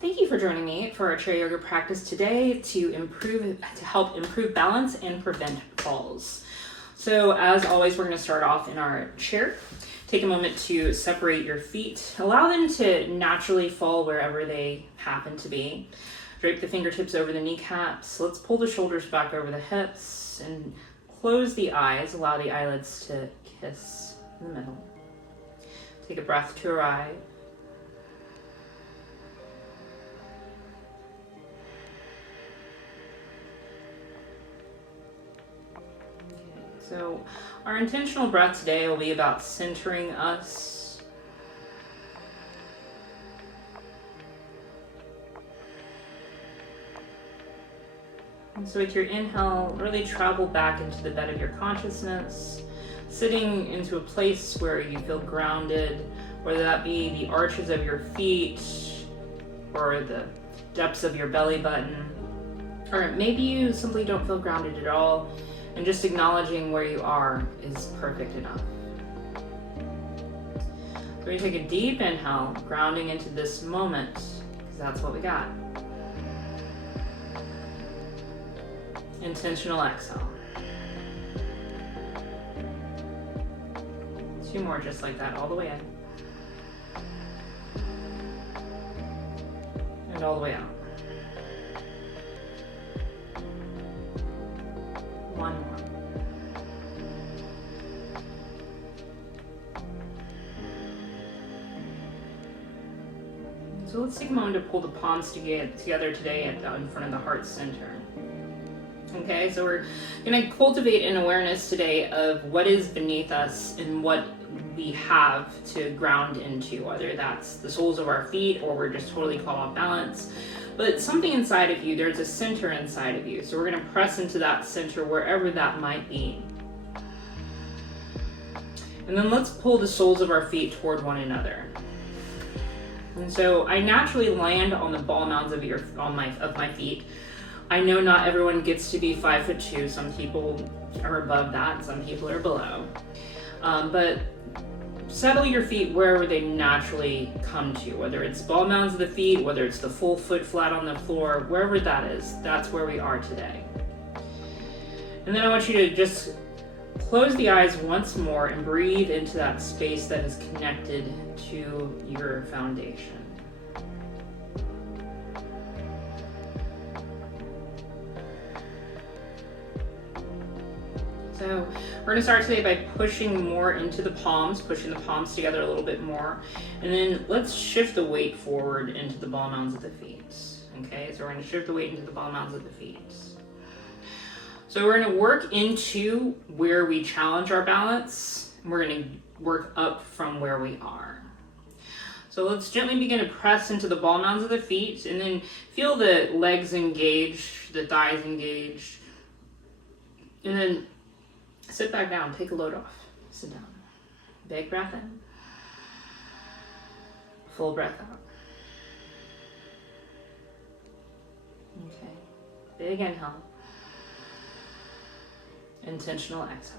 Thank you for joining me for our chair yoga practice today to help improve balance and prevent falls. So as always, we're going to start off in our chair. Take a moment to separate your feet. Allow them to naturally fall wherever they happen to be. Drape the fingertips over the kneecaps. Let's pull the shoulders back over the hips and close the eyes. Allow the eyelids to kiss in the middle. Take a breath to arrive. So our intentional breath today will be about centering us. And so with your inhale, really travel back into the bed of your consciousness, sitting into a place where you feel grounded, whether that be the arches of your feet or the depths of your belly button, or maybe you simply don't feel grounded at all. And just acknowledging where you are is perfect enough. So we take a deep inhale, grounding into this moment, because that's what we got. Intentional exhale. 2 more just like that, all the way in. And all the way out. 1 more. So let's take a moment to pull the palms together today in front of the heart center. Okay, so we're going to cultivate an awareness today of what is beneath us and what we have to ground into, whether that's the soles of our feet or we're just totally caught off balance. But something inside of you, there's a center inside of you. So we're going to press into that center wherever that might be. And then let's pull the soles of our feet toward one another. And so I naturally land on the ball mounds of my feet. I know not everyone gets to be 5'2". Some people are above that, some people are below. But settle your feet wherever they naturally come to, whether it's ball mounds of the feet, whether it's the full foot flat on the floor, wherever that is, that's where we are today. And then I want you to just close the eyes once more and breathe into that space that is connected to your foundation. So we're going to start today by pushing more into the palms, pushing the palms together a little bit more. And then let's shift the weight forward into the ball mounds of the feet. Okay, so we're going to shift the weight into the ball mounds of the feet. So we're going to work into where we challenge our balance. And we're going to work up from where we are. So let's gently begin to press into the ball mounds of the feet and then feel the legs engaged, the thighs engaged. And then sit back down, take a load off, sit down. Big breath in. Full breath out. Okay, big inhale. Intentional exhale.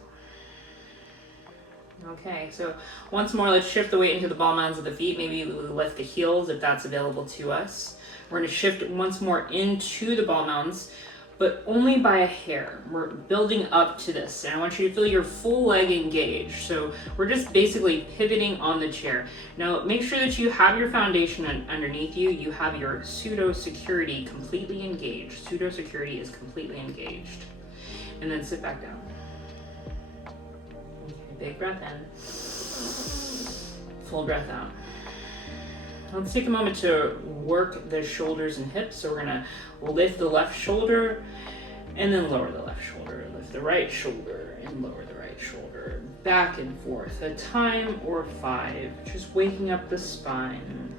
Okay, so once more, let's shift the weight into the ball mounds of the feet. Maybe lift the heels if that's available to us. We're going to shift once more into the ball mounds, but only by a hair. We're building up to this, and I want you to feel your full leg engaged. So we're just basically pivoting on the chair. Now make sure that you have your foundation underneath you. You have your pseudo security completely engaged. Pseudo security is completely engaged. And then sit back down. Okay, big breath in. Full breath out. Let's take a moment to work the shoulders and hips. So we're gonna lift the left shoulder and then lower the left shoulder. Lift the right shoulder and lower the right shoulder. Back and forth, a time or 5. Just waking up the spine.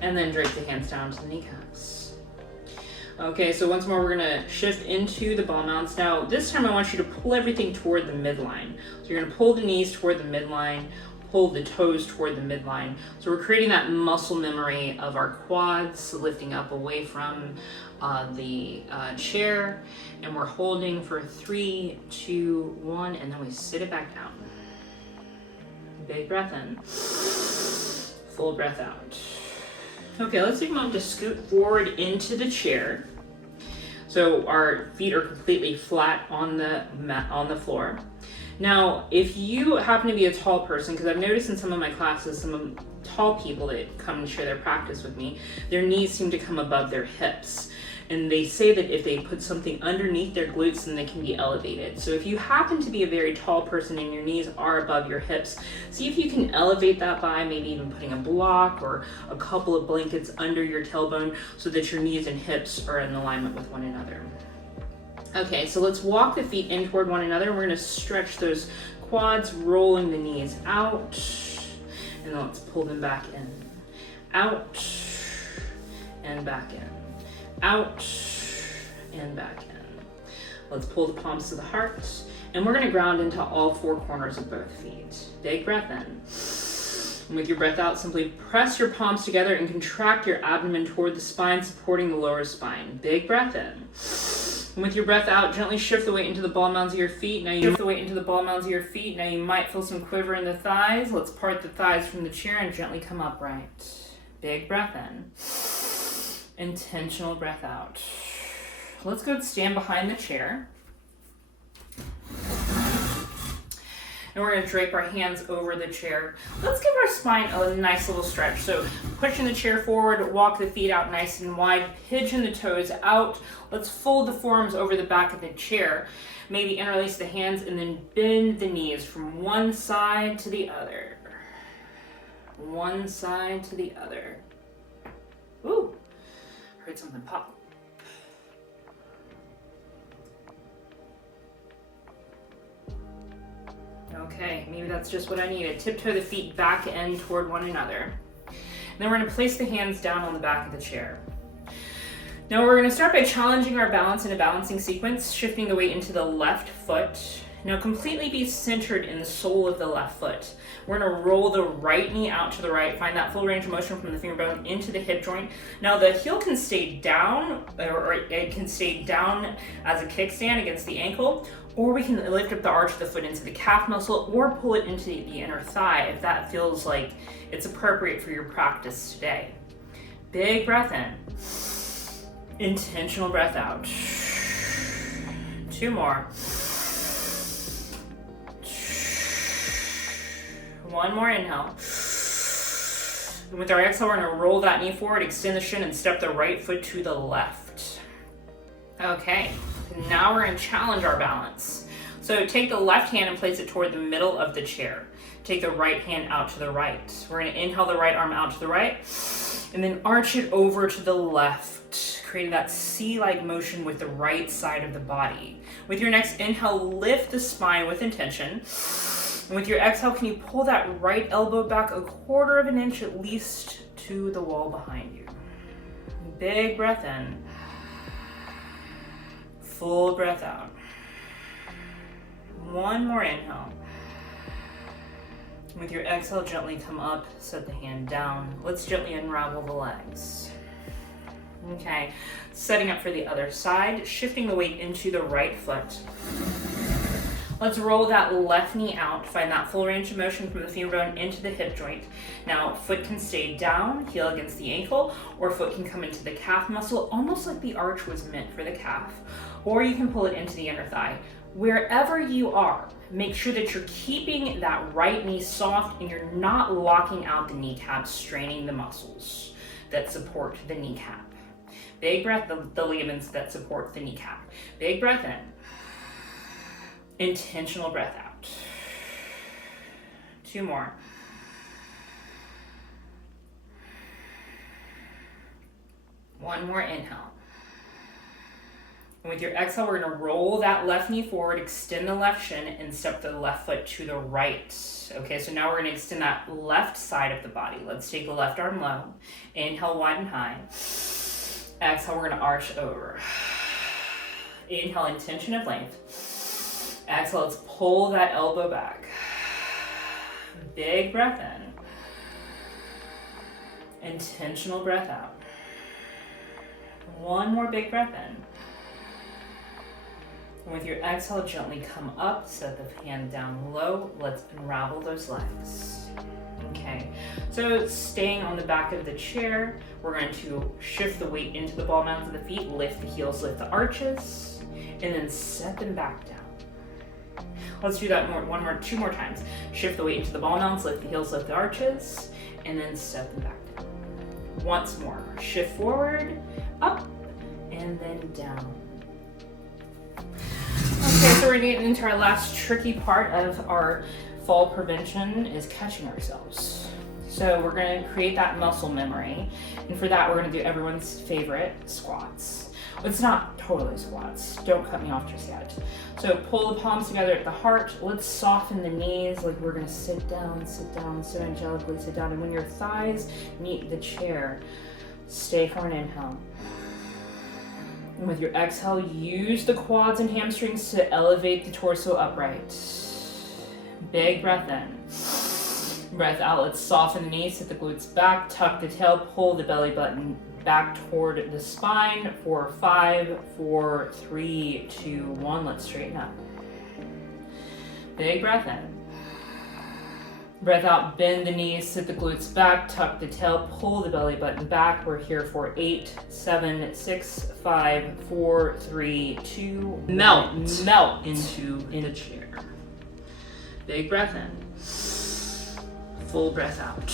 And then drape the hands down to the kneecaps. Okay, so once more we're gonna shift into the ball mounds. Now this time I want you to pull everything toward the midline. So you're gonna pull the knees toward the midline, pull the toes toward the midline. So we're creating that muscle memory of our quads, lifting up away from the chair, and we're holding for 3, 2, 1, and then we sit it back down. Big breath in. Full breath out. Okay, let's take a moment to scoot forward into the chair. So our feet are completely flat on the mat, on the floor. Now, if you happen to be a tall person, because I've noticed in some of my classes, some of tall people that come and share their practice with me, their knees seem to come above their hips. And they say that if they put something underneath their glutes, then they can be elevated. So if you happen to be a very tall person and your knees are above your hips, see if you can elevate that by maybe even putting a block or a couple of blankets under your tailbone so that your knees and hips are in alignment with one another. Okay, so let's walk the feet in toward one another. We're gonna stretch those quads, rolling the knees out, and then let's pull them back in. Out, and back in. Out, and back in. Let's pull the palms to the heart, and we're gonna ground into all four corners of both feet. Big breath in. And with your breath out, simply press your palms together and contract your abdomen toward the spine, supporting the lower spine. Big breath in. And with your breath out, gently shift the weight into the ball mounds of your feet. Now you might feel some quiver in the thighs. Let's part the thighs from the chair and gently come upright. Big breath in. Intentional breath out. Let's go stand behind the chair. And we're going to drape our hands over the chair. Let's give our spine a nice little stretch. So pushing the chair forward, walk the feet out nice and wide, pigeon the toes out. Let's fold the forearms over the back of the chair. Maybe interlace the hands and then bend the knees from one side to the other. One side to the other. Ooh, heard something pop. Okay, maybe that's just what I needed. Tiptoe the feet back and toward one another. And then we're gonna place the hands down on the back of the chair. Now we're gonna start by challenging our balance in a balancing sequence, shifting the weight into the left foot. Now completely be centered in the sole of the left foot. We're gonna roll the right knee out to the right, find that full range of motion from the finger bone into the hip joint. Now the heel can stay down, or it can stay down as a kickstand against the ankle, or we can lift up the arch of the foot into the calf muscle or pull it into the inner thigh if that feels like it's appropriate for your practice today. Big breath in. Intentional breath out. 2 more. 1 more inhale. And with our exhale, we're gonna roll that knee forward, extend the shin, and step the right foot to the left. Okay, now we're gonna challenge our balance. So take the left hand and place it toward the middle of the chair. Take the right hand out to the right. We're gonna inhale the right arm out to the right, and then arch it over to the left, creating that C-like motion with the right side of the body. With your next inhale, lift the spine with intention. And with your exhale, can you pull that right elbow back 1/4 of an inch at least to the wall behind you? Big breath in. Full breath out. 1 more inhale. With your exhale, gently come up, set the hand down. Let's gently unravel the legs. Okay, setting up for the other side, shifting the weight into the right foot. Let's roll that left knee out, find that full range of motion from the femur bone into the hip joint. Now, foot can stay down, heel against the ankle, or foot can come into the calf muscle, almost like the arch was meant for the calf. Or you can pull it into the inner thigh. Wherever you are, make sure that you're keeping that right knee soft and you're not locking out the kneecap, straining the muscles that support the kneecap. Big breath, the ligaments that support the kneecap. Big breath in. Intentional breath out. 2 more. 1 more inhale. And with your exhale, we're gonna roll that left knee forward, extend the left shin, and step the left foot to the right. Okay, so now we're gonna extend that left side of the body. Let's take the left arm low. Inhale, wide and high. Exhale, we're gonna arch over. Inhale, intention of length. Exhale, let's pull that elbow back. Big breath in. Intentional breath out. 1 more big breath in. And with your exhale, gently come up, set the hand down low. Let's unravel those legs. Okay, So staying on the back of the chair, we're going to shift the weight into the ball mounds of the feet, lift the heels, lift the arches, and then set them back down. Let's do that two more times. Shift the weight into the ball mounds, lift the heels, lift the arches, and then set them back down. Once more, shift forward, up, and then down. Okay, so we're getting into our last tricky part of our fall prevention is catching ourselves. So we're going to create that muscle memory, and for that we're going to do everyone's favorite, squats. It's not totally squats, don't cut me off just yet. So pull the palms together at the heart, let's soften the knees like we're going to sit down, so angelically sit down, and when your thighs meet the chair, stay for an inhale. And with your exhale, use the quads and hamstrings to elevate the torso upright. Big breath in. Breath out, let's soften the knees, sit the glutes back, tuck the tail, pull the belly button back toward the spine for 5, 4, 3, 2, 1. Let's straighten up. Big breath in. Breath out, bend the knees, sit the glutes back, tuck the tail, pull the belly button back. We're here for 8, 7, 6, 5, 4, 3, 2, melt into the chair. Big breath in. Full breath out.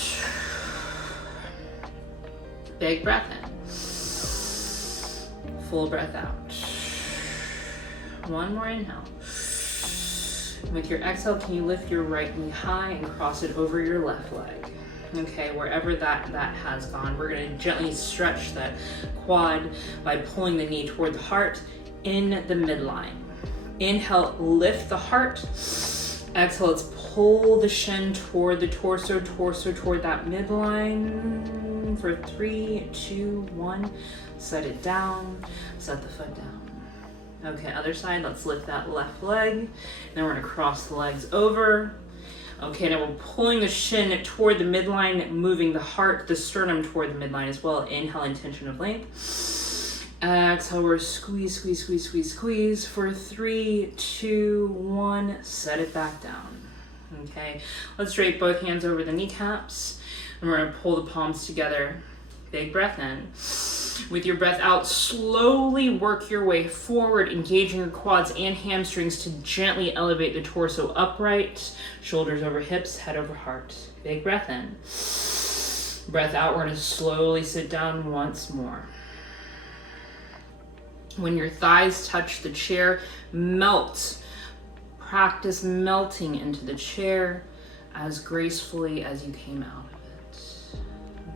Big breath in. Full breath out. One more inhale. With your exhale, can you lift your right knee high and cross it over your left leg? Okay, wherever that has gone, we're going to gently stretch that quad by pulling the knee toward the heart in the midline. Inhale, lift the heart. Exhale, let's pull the shin toward the torso toward that midline for 3, 2, 1. Set it down, set the foot down. Okay, other side, let's lift that left leg. Then we're gonna cross the legs over. Okay, now we're pulling the shin toward the midline, moving the heart, the sternum toward the midline as well. Inhale, intention of length. Exhale, we're squeeze for 3, 2, 1. Set it back down. Okay, let's drape both hands over the kneecaps. And we're gonna pull the palms together. Big breath in. With your breath out, slowly work your way forward, engaging your quads and hamstrings to gently elevate the torso upright, shoulders over hips, head over heart. Big breath in. Breath out, we're gonna slowly sit down once more. When your thighs touch the chair, melt. Practice melting into the chair as gracefully as you came out of it.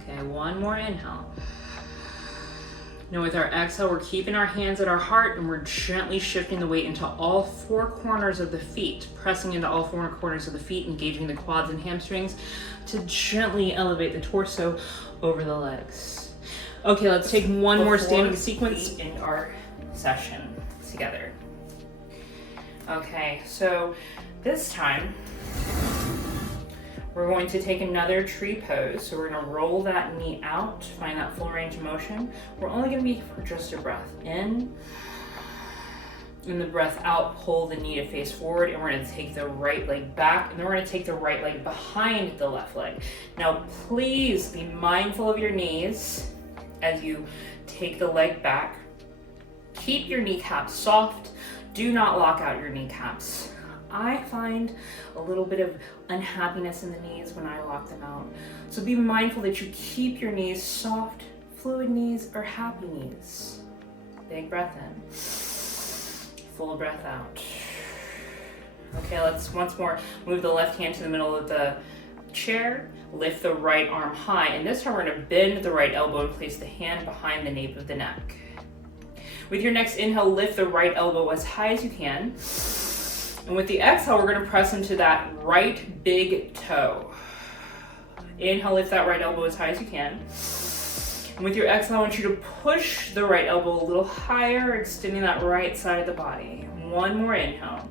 Okay, one more inhale. Now with our exhale, we're keeping our hands at our heart and we're gently shifting the weight into all 4 corners of the feet, pressing into all 4 corners of the feet, engaging the quads and hamstrings to gently elevate the torso over the legs. Okay, let's take one more standing sequence in our session together. Okay, so this time, we're going to take another tree pose. So we're gonna roll that knee out, find that full range of motion. We're only gonna be for just a breath in. And the breath out, pull the knee to face forward, and we're gonna take the right leg back, and then we're gonna take the right leg behind the left leg. Now, please be mindful of your knees as you take the leg back. Keep your kneecaps soft. Do not lock out your kneecaps. I find a little bit of unhappiness in the knees when I lock them out. So be mindful that you keep your knees soft, fluid knees, or happy knees. Big breath in. Full breath out. Okay, let's once more move the left hand to the middle of the chair. Lift the right arm high. And this time we're going to bend the right elbow and place the hand behind the nape of the neck. With your next inhale, lift the right elbow as high as you can. And with the exhale, we're going to press into that right big toe. Inhale, lift that right elbow as high as you can. And with your exhale, I want you to push the right elbow a little higher, extending that right side of the body. One more inhale.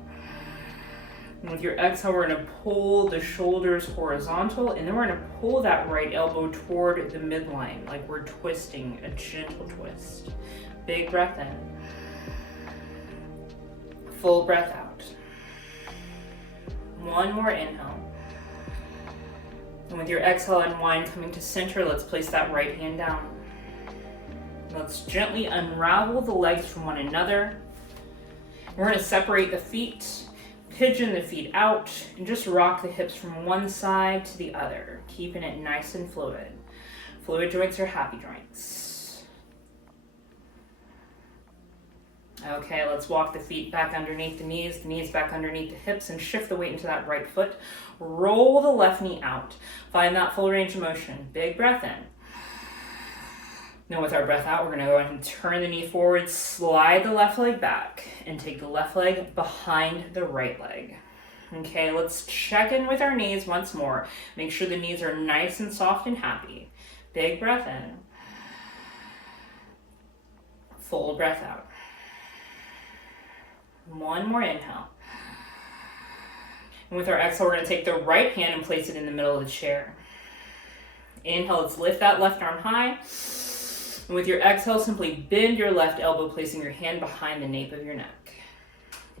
And with your exhale, we're going to pull the shoulders horizontal, and then we're going to pull that right elbow toward the midline, like we're twisting, a gentle twist. Big breath in. Full breath out. One more inhale. And with your exhale, unwind, coming to center, let's place that right hand down. Let's gently unravel the legs from one another. We're going to separate the feet, pigeon the feet out, and just rock the hips from one side to the other, keeping it nice and fluid. Fluid joints are happy joints. Okay, let's walk the feet back underneath the knees back underneath the hips, and shift the weight into that right foot. Roll the left knee out. Find that full range of motion. Big breath in. Now with our breath out, we're going to go ahead and turn the knee forward, slide the left leg back, and take the left leg behind the right leg. Okay, let's check in with our knees once more. Make sure the knees are nice and soft and happy. Big breath in. Full breath out. One more inhale. And with our exhale, we're going to take the right hand and place it in the middle of the chair. Inhale, let's lift that left arm high. And with your exhale, simply bend your left elbow, placing your hand behind the nape of your neck.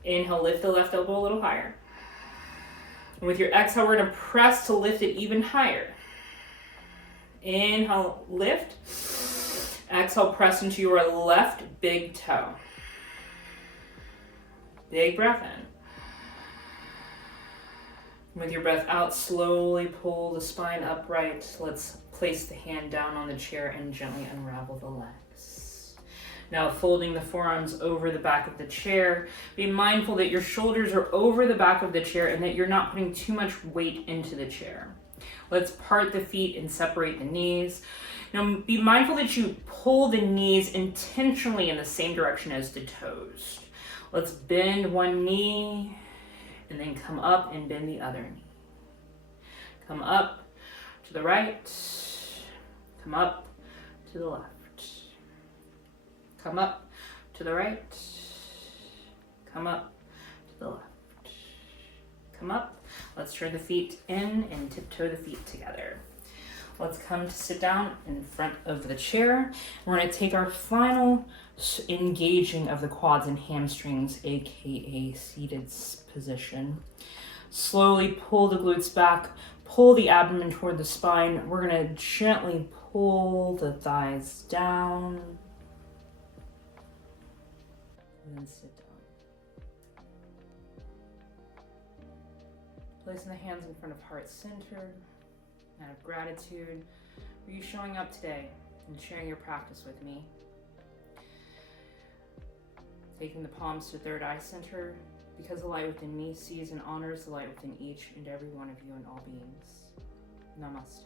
Inhale, lift the left elbow a little higher. And with your exhale, we're going to press to lift it even higher. Inhale, lift. Exhale, press into your left big toe. Big breath in. With your breath out, slowly pull the spine upright. Let's place the hand down on the chair and gently unravel the legs. Now folding the forearms over the back of the chair. Be mindful that your shoulders are over the back of the chair and that you're not putting too much weight into the chair. Let's part the feet and separate the knees. Now be mindful that you pull the knees intentionally in the same direction as the toes. Let's bend one knee and then come up and bend the other knee. Come up to the right, come up to the left. Come up to the right, come up to the left. Come up, let's turn the feet in and tiptoe the feet together. Let's come to sit down in front of the chair. We're going to take our final engaging of the quads and hamstrings, aka seated position. Slowly pull the glutes back, pull the abdomen toward the spine. We're going to gently pull the thighs down. And then sit down. Placing the hands in front of heart centered. Out of gratitude for you showing up today and sharing your practice with me. Taking the palms to third eye center, because the light within me sees and honors the light within each and every one of you and all beings. Namaste.